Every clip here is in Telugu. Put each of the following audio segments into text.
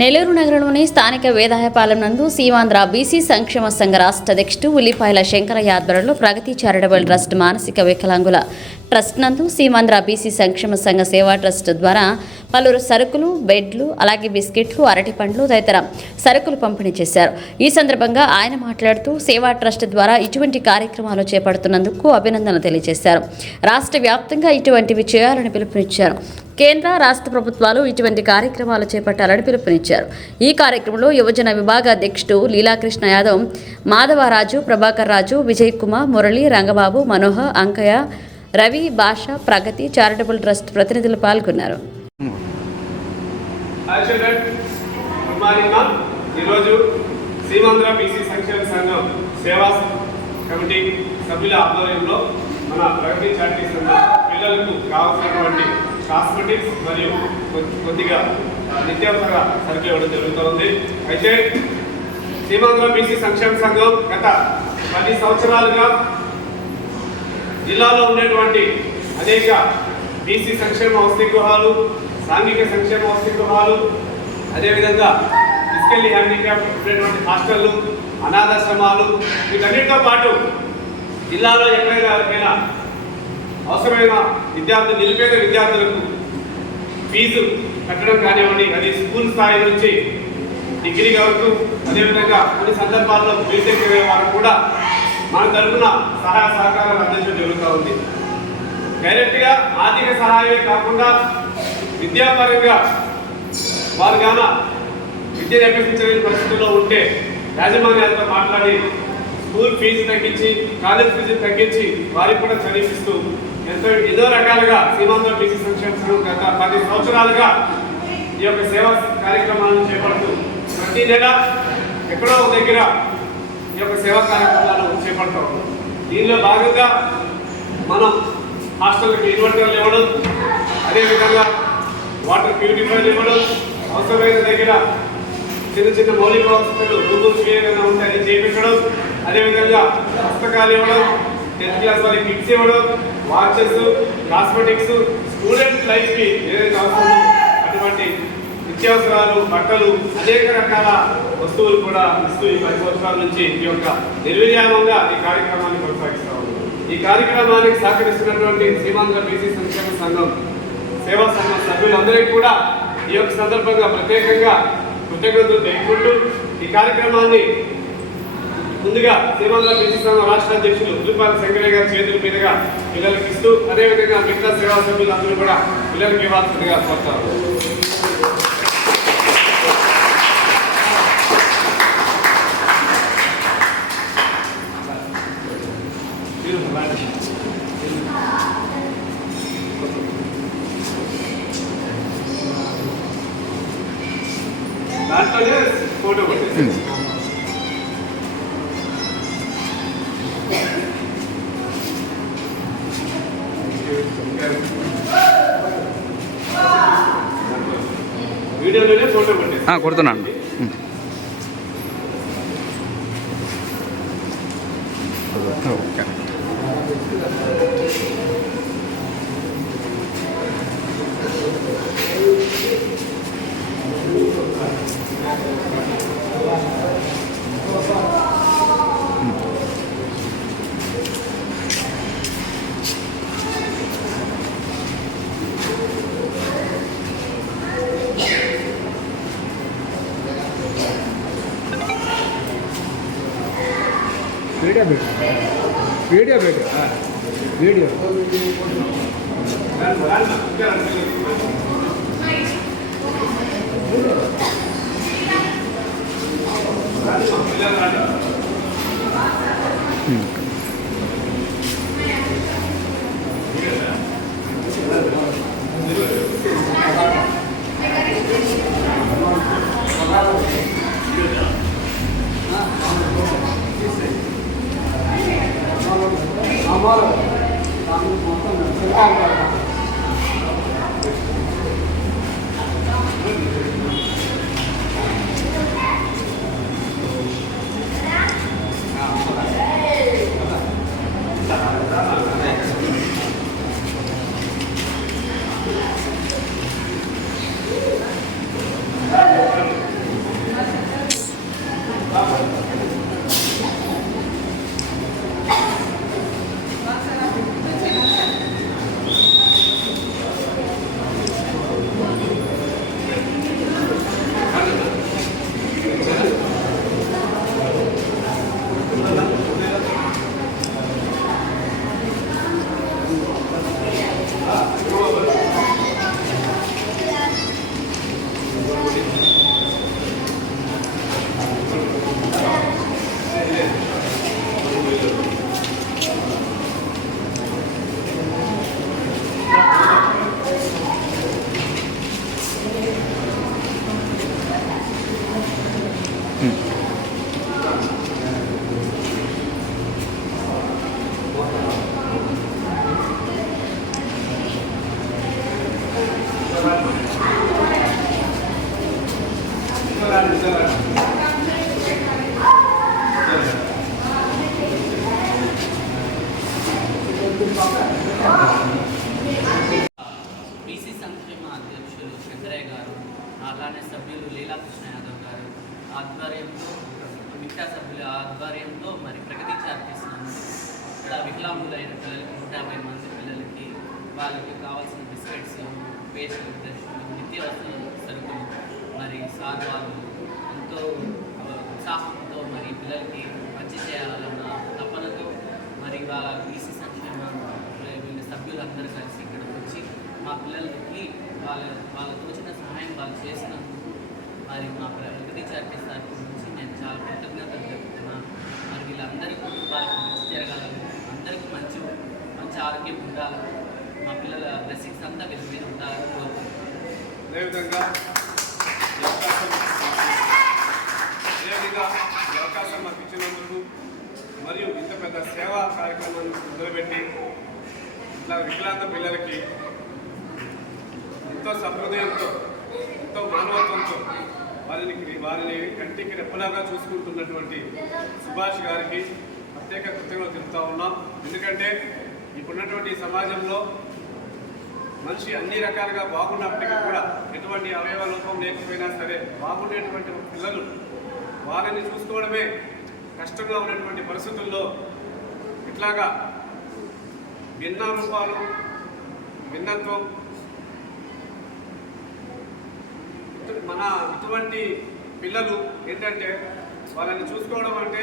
నెల్లూరు నగరంలోని స్థానిక వేదాయపాలెం నందు సీమాంధ్ర బీసీ సంక్షేమ సంఘ రాష్ట్ర అధ్యక్షుడు ఉల్లిపాయల శంకరయ్య ఆధ్వర్యంలో ప్రగతి చారిటబుల్ ట్రస్ట్ మానసిక వికలాంగుల ట్రస్ట్ నందు సీమాంధ్ర బీసీ సంక్షేమ సంఘ సేవా ట్రస్ట్ ద్వారా పలువురు సరుకులు బెడ్లు అలాగే బిస్కెట్లు అరటి పండ్లు తదితర సరుకులు పంపిణీ చేశారు. ఈ సందర్భంగా ఆయన మాట్లాడుతూ సేవా ట్రస్ట్ ద్వారా ఇటువంటి కార్యక్రమాలు చేపడుతున్నందుకు అభినందనలు తెలియజేశారు. రాష్ట్ర వ్యాప్తంగా ఇటువంటివి చేయాలని పిలుపునిచ్చారు. కేంద్ర రాష్ట్ర ప్రభుత్వాలు ఇటువంటి కార్యక్రమాలు చేపట్టాలని పిలుపునిచ్చారు. ఈ కార్యక్రమంలో యువజన విభాగ అధ్యక్షుడు లీలాకృష్ణ యాదవ్ మాధవరాజు ప్రభాకర్ రాజు విజయ్ కుమార్ మురళి రంగబాబు మనోహర్ అంకయ్య రవి భాష ప్రగతి చారిటబుల్ ట్రస్ట్ ప్రతినిధులు పాల్గొన్నారు. హాయ్ చిల్డ్రన్ గుడ్ మార్నింగ్ ఈరోజు సీమాంధ్ర బీసీ సంక్షేమ సంఘం సేవా కమిటీ సభ్యుల ఆధ్వర్యంలో మన ప్రగతి చారిటీ పిల్లలకు కావాల్సినటువంటి కాస్మెటిక్స్ మరియు కొద్ది- కొద్దిగా నిత్యావసర సరుకులు ఇవ్వడం జరుగుతుంది. అయితే సీమాంధ్ర బీసీ సంక్షేమ సంఘం గత పది సంవత్సరాలుగా జిల్లాలో ఉండేటువంటి అనేక బీసీ సంక్షేమ వసతి గృహాలు సాంఘిక సంక్షేమ వసతి గృహాలు అదేవిధంగా ఫిజికల్లీ హ్యాండిక్యాప్ ఉండేటువంటి హాస్టళ్ళు అనాథాశ్రమాలు వీటన్నిటితో పాటు జిల్లాలో ఎక్కడైనా ఎవరికైనా అవసరమైన విద్యార్థులు నిలిపేద విద్యార్థులకు ఫీజు కట్టడం కానివ్వండి అది స్కూల్ స్థాయి నుంచి డిగ్రీ వరకు అదేవిధంగా కొన్ని సందర్భాల్లో బీటెక్ వారు కూడా మన తరఫున సహాయ సహకారాలు అందించడం జరుగుతూ ఉంది. డైరెక్ట్గా ఆర్థిక సహాయమే కాకుండా విద్యాపరంగా వారు గాన విద్యను అభ్యసించలేని పరిస్థితుల్లో ఉంటే యాజమాన్యాలతో మాట్లాడి స్కూల్ ఫీజు తగ్గించి కాలేజ్ ఫీజు తగ్గించి వారికి కూడా చదివిస్తూ ఎంతో ఎన్నో రకాలుగా సీమాంధ్ర బీసీ సంక్షేమ సంఘం గత పది సంవత్సరాలుగా ఈ యొక్క సేవా కార్యక్రమాలను చేపడుతూ ప్రతి నెల ఎక్కడో ఒక దగ్గర ఈ యొక్క సేవా కార్యక్రమాలు చేపడతాం. దీనిలో భాగంగా మనం హాస్టల్కి ఇన్వర్టర్లు ఇవ్వడం అదేవిధంగా వాటర్ ప్యూరిఫైర్లు ఇవ్వడం అవసరమైన దగ్గర చిన్న చిన్న మౌలిక వసతులు రూమ్స్ ఏదైనా ఉంటే చేపించడం అదేవిధంగా పుస్తకాలు ఇవ్వడం టెన్త్ క్లాస్ వారికి కిట్స్ ఇవ్వడం వాచెస్ కాస్మెటిక్స్ స్టూడెంట్ లైఫ్కి ఏదైతే అవసరమో అటువంటి నిత్యావసరాలు బట్టలు అనేక రకాల వస్తువులు కూడా ఇస్తూ ఈ పది సంవత్సరాల నుంచి ఈ యొక్క నిర్విరామంగా ఈ కార్యక్రమాన్ని కొనసాగిస్తా ఉన్నాం. ఈ కార్యక్రమానికి సహకరిస్తున్నటువంటి సీమాంధ్ర బీసీ సంక్షేమ సంఘం సేవా సంఘం సభ్యులందరికీ కూడా ఈ యొక్క సందర్భంగా ప్రత్యేకంగా కృతజ్ఞతలు తెలుపుకుంటూ ఈ కార్యక్రమాన్ని ముందుగా సీమాంధ్ర బీసీ సంఘం రాష్ట్ర అధ్యక్షులు ఉల్లిపాల శంకరయ్య గారి చేతుల మీదుగా పిల్లలకు ఇస్తూ అదేవిధంగా మిగతా సేవా సభ్యులందరూ కూడా పిల్లలకి ఇవ్వాల్సిందిగా కోరుతారు. దాంట్లోనే ఫోటో కొట్టేసి వీడియోలోనే ఫోటో కొట్టేసి ఆ, కొడుతున్నాను ఓకే. ಬೇಡ ಬೇಡ ಬೇಡ ಬೇಡ ಬೇಡ Thank you. 嗯。好 బీసీ సంక్షేమ అధ్యక్షులు శంకరయ్య గారు అలానే సభ్యులు లీలాకృష్ణ యాదవ్ గారు ఆధ్వర్యంలో మిగతా సభ్యుల ఆధ్వర్యంతో మరి ప్రగతి చార్పిస్తున్నాము ఇక్కడ వికలాంగులైన పిల్లలకి నూట యాభై మంది పిల్లలకి వాళ్ళకి కావాల్సిన బిస్కెట్స్ పేస్ట్ నిత్య సరుకులు మరి సార్ వాళ్ళు ఎంతో ఉత్సాహంతో మరి పిల్లలకి మంచి చేయాలన్న తపనతో మరి వాళ్ళ బీసీ సంక్షేమ సభ్యులందరూ కలిసి ఇక్కడికి వచ్చి మా పిల్లలకి వాళ్ళ వాళ్ళ తోచిన సహాయం వాళ్ళు చేసినందుకు మరి మా ప్రగతి చారిటీ తరఫు నుంచి నేను చాలా కృతజ్ఞతలు చెప్తున్నాను మరి వీళ్ళందరి కుటుంబాలకు మంచి జరగాలని అందరికీ మంచి మంచి ఆరోగ్యం ఉండాలని మా పిల్లల బ్లెస్సింగ్స్ అంతా వీళ్ళ మీద ఉండాలని కోరుకుంటున్నాను. అదేవిధంగా సేవా కార్యక్రమాన్ని మొదలుపెట్టి ఇట్లా వికలాంగ పిల్లలకి ఎంతో సహృదయంతో ఎంతో మానవత్వంతో వారిని వారిని కంటికి రెప్పలాగా చూసుకుంటున్నటువంటి సుభాష్ గారికి ప్రత్యేక కృతజ్ఞతలు తెలుపుతా ఉన్నాం. ఎందుకంటే ఇప్పుడున్నటువంటి సమాజంలో మనిషి అన్ని రకాలుగా బాగున్నప్పటికీ కూడా ఎటువంటి అవయవ లోపం లేకపోయినా సరే బాగుండేటువంటి పిల్లలు వారిని చూసుకోవడమే కష్టంగా ఉన్నటువంటి పరిస్థితుల్లో ఇట్లాగా భిన్న రూపాలు భిన్నత్వం. మన ఇటువంటి పిల్లలు ఏంటంటే వాళ్ళని చూసుకోవడం అంటే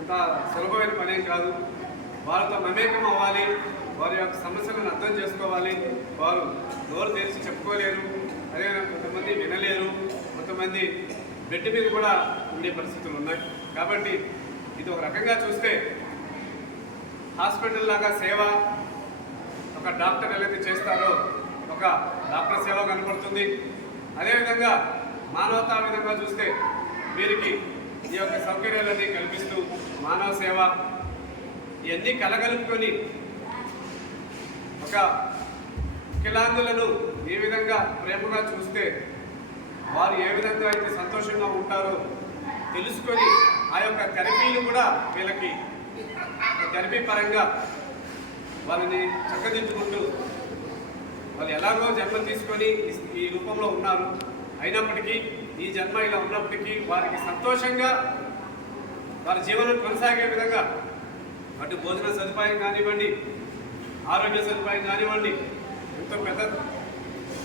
అంత సులభమైన పనేం కాదు. వాళ్ళతో మమేకం అవ్వాలి వారి యొక్క సమస్యలను అర్థం చేసుకోవాలి. వారు నోరు తెలిసి చెప్పుకోలేరు అదే కొంతమంది వినలేరు కొంతమంది బెడ్ మీద కూడా ఉండే పరిస్థితులు ఉన్నాయి. కాబట్టి ఇది ఒక రకంగా చూస్తే హాస్పిటల్ లాగా సేవ ఒక డాక్టర్ ఏదైతే చేస్తారో ఒక డాక్టర్ సేవ కనపడుతుంది. అదేవిధంగా మానవతా విధంగా చూస్తే వీరికి ఈ యొక్క సౌకర్యాలన్నీ కల్పిస్తూ మానవ సేవ ఇవన్నీ కలగలుపుకొని ఒక వికలాంగులను ఏ విధంగా ప్రేమగా చూస్తే వారు ఏ విధంగా అయితే సంతోషంగా ఉంటారో తెలుసుకొని ఆ యొక్క థెరపీలు కూడా వీళ్ళకి థెరపీ పరంగా వాళ్ళని చక్కదిద్దుకుంటూ వాళ్ళు ఎలాగో జన్మ తీసుకొని ఈ- రూపంలో ఉన్నారు. అయినప్పటికీ ఈ జన్మ ఇలా ఉన్నప్పటికీ వారికి సంతోషంగా వారి జీవనం కొనసాగే విధంగా అటు భోజన సదుపాయం కానివ్వండి ఆరోగ్య సదుపాయం కానివ్వండి ఎంతో పెద్ద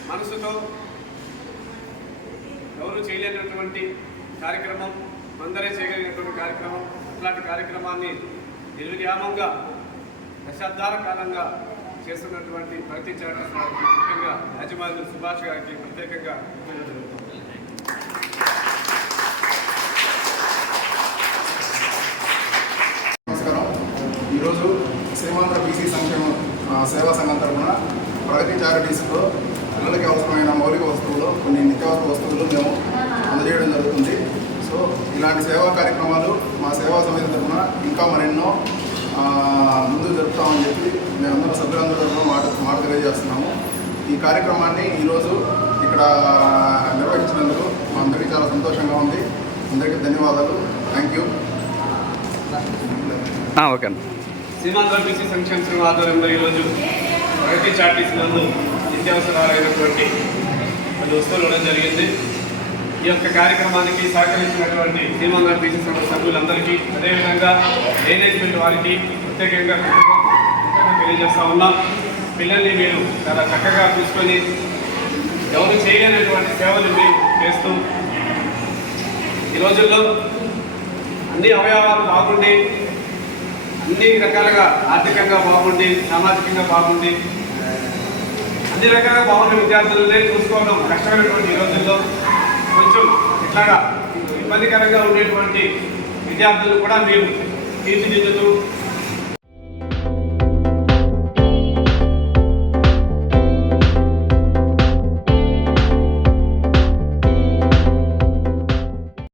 మనసుతో ఎవరు చేయలేనటువంటి కార్యక్రమం అందరే చేయగలిగినటువంటి కార్యక్రమం అట్లాంటి కార్యక్రమాన్ని నిర్విరామంగా దశాబ్దాల కాలంగా చేస్తున్నటువంటి ప్రతి చారిటర్స్ వారికి ముఖ్యంగా యాజమాన్యులు సుభాష్ గారికి ప్రత్యేకంగా నమస్కారం. ఈరోజు సీమాంధ్ర బీసీ సంక్షేమ సేవా సంఘం తరఫున ప్రగతి చారిటీస్లో పిల్లలకి అవసరమైన మౌలిక వస్తువులు కొన్ని నిత్యావసర వస్తువులు మేము అందజేయడం జరుగుతుంది. సో ఇలాంటి సేవా కార్యక్రమాలు మా సేవా సమితి తరఫున ఇంకా మరెన్నో ఆ, ముందుకు జరుపుతామని చెప్పి మేమందరం సభ్యులందరూ తరఫున మాట మాట తెలియజేస్తున్నాము. ఈ కార్యక్రమాన్ని ఈరోజు ఇక్కడ నిర్వహించినందుకు మా అందరికీ చాలా సంతోషంగా ఉంది. అందరికీ ధన్యవాదాలు. థ్యాంక్ యూ ఓకే అన్న. సీమాంధ్ర బీసీ సంక్షేమ సంఘం ఆధ్వర్యంలో ఈరోజు ప్రగతి చార్టీస్ నందు నిత్యావసరాలైనటువంటి కొన్ని వస్తువులు ఇవ్వడం జరిగింది. ఈ యొక్క కార్యక్రమానికి సహకరించినటువంటి సీమంగా బీసీ సంఘ సభ్యులందరికీ అదేవిధంగా మేనేజ్మెంట్ వారికి ప్రత్యేకంగా తెలియజేస్తా ఉన్నాం. పిల్లల్ని మీరు చాలా చక్కగా చూసుకొని ఎవరు చేయలేనటువంటి సేవలు మీరు చేస్తూ ఈ రోజుల్లో అన్ని అవయవాలు బాగుండి అన్ని రకాలుగా ఆర్థికంగా బాగుండి సామాజికంగా బాగుండి అన్ని రకాలుగా బాగున్న విద్యార్థులనే చూసుకోవడం కష్టమైనటువంటి ఈ రోజుల్లో. ఇట్లాగా ఇబ్బందికరంగా ఉండేటువంటి విద్యార్థులు కూడా మీరు తీర్చిదిద్దుతూ